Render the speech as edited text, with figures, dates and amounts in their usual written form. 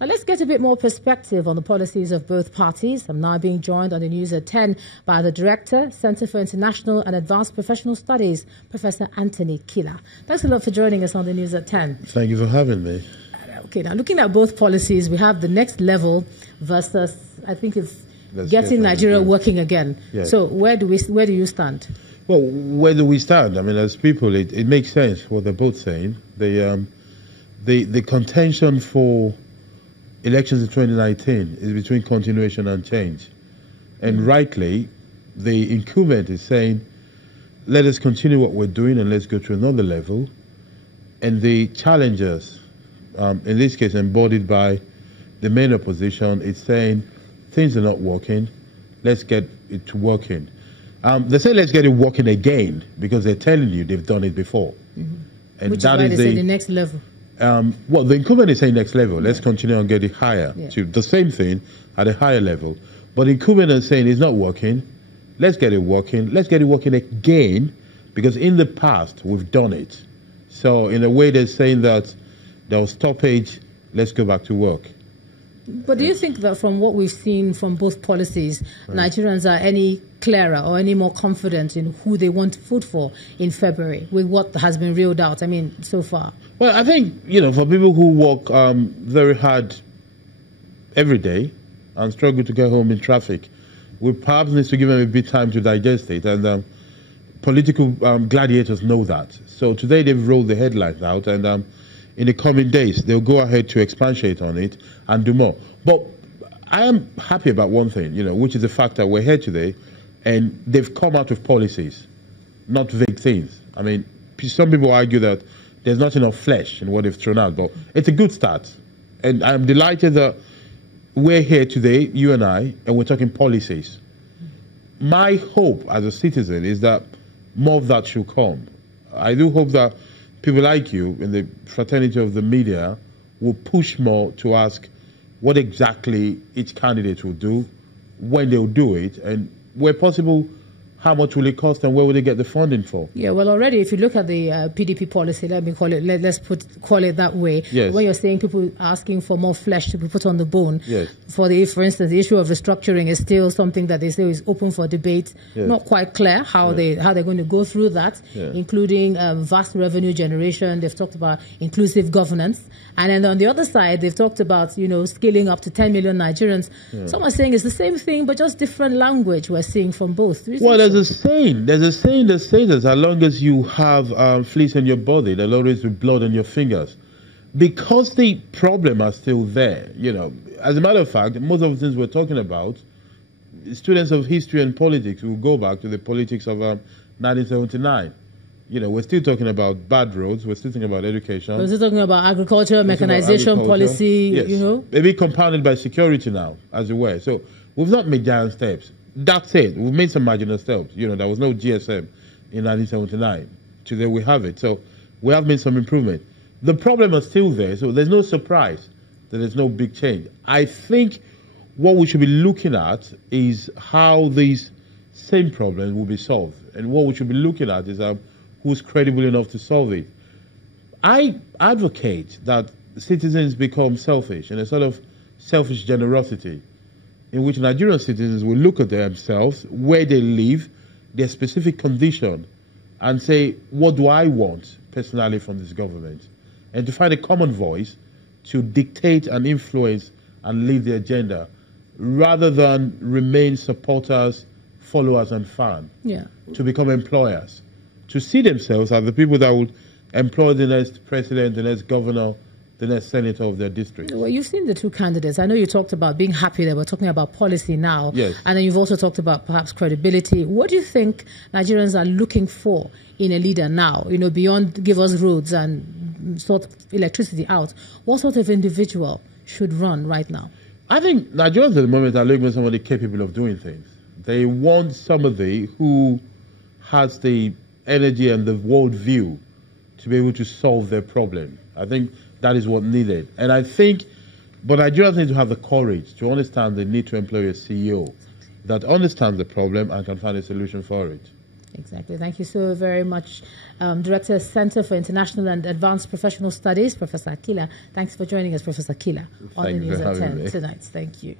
Now let's get a bit more perspective on the policies of both parties. I'm now being joined on the news at 10 by the Director, Center for International and Advanced Professional Studies, Professor Anthony Kila. Thanks a lot for joining us on the news at 10. Thank you for having me. Okay, now looking at both policies, we have the next level versus, I think it's getting Nigeria working again. Yes. So where do you stand? Well, where do we stand? I mean, as people, it makes sense what they're both saying. The contention for elections in 2019 is between continuation and change. And rightly, the incumbent is saying, let us continue what we're doing and let's go to another level. And the challengers, in this case embodied by the main opposition, is saying, things are not working, let's get it to working. They say let's get it working again because they're telling you they've done it before. Mm-hmm. And which that is why they say the next level. Well, the incumbent is saying next level. Let's continue and get it higher to the same thing at a higher level. But the incumbent is saying it's not working. Let's get it working. Let's get it working again because in the past we've done it. So in a way they're saying that there was stoppage. Let's go back to work. But do you think that from what we've seen from both policies, Nigerians are any clearer or any more confident in who they want to vote for in February with what has been reeled out, I mean, so far? Well, I think, for people who work very hard every day and struggle to get home in traffic, we perhaps need to give them a bit of time to digest it. And political gladiators know that. So today they've rolled the headlines out and in the coming days, they'll go ahead to expatiate on it and do more. But I am happy about one thing, which is the fact that we're here today and they've come out with policies, not vague things. I mean, some people argue that there's not enough flesh in what they've thrown out, but it's a good start. And I'm delighted that we're here today, you and I, and we're talking policies. My hope as a citizen is that more of that should come. I do hope that people like you in the fraternity of the media will push more to ask what exactly each candidate will do, when they'll do it, and where possible, how much will it cost and where will they get the funding for? Yeah, well, already, if you look at the PDP policy, let's call it that way. Yes. When you're saying people asking for more flesh to be put on the bone, yes. For instance, the issue of restructuring is still something that they say is open for debate. Yes. Not quite clear how they're going to go through that, including vast revenue generation. They've talked about inclusive governance, and then on the other side, they've talked about scaling up to 10 million Nigerians. Some are saying it's the same thing, but just different language we're seeing from both. Well, there's a saying that says as long as you have fleas on your body, there'll always be blood on your fingers. Because the problem are still there, As a matter of fact, most of the things we're talking about, students of history and politics will go back to the politics of 1979. We're still talking about bad roads. We're still talking about education. We're still talking about agriculture, mechanization policy, yes. Maybe compounded by security now, as it were. So we've not made giant steps. That's it. We've made some marginal steps. There was no GSM in 1979. Today we have it. So we have made some improvement. The problem is still there. So there's no surprise that there's no big change. I think what we should be looking at is how these same problems will be solved. And what we should be looking at is who's credible enough to solve it. I advocate that citizens become selfish and a sort of selfish generosity, in which Nigerian citizens will look at themselves, where they live, their specific condition, and say, what do I want personally from this government? And to find a common voice to dictate and influence and lead the agenda, rather than remain supporters, followers, and fans. Yeah. To become employers, to see themselves as the people that will employ the next president, the next governor, the next senator of their district. Well, you've seen the two candidates. I know you talked about being happy that we're talking about policy now. Yes. And then you've also talked about perhaps credibility. What do you think Nigerians are looking for in a leader now? Beyond give us roads and sort electricity out. What sort of individual should run right now? I think Nigerians at the moment are looking for somebody capable of doing things. They want somebody who has the energy and the world view to be able to solve their problem. I think that is what needed. And I think, but Nigerians need to have the courage to understand the need to employ a CEO that understands the problem and can find a solution for it. Exactly. Thank you so very much, Director, Center for International and Advanced Professional Studies, Professor Akila. Thanks for joining us, Professor Akila, on the News at 10 tonight. Thank you.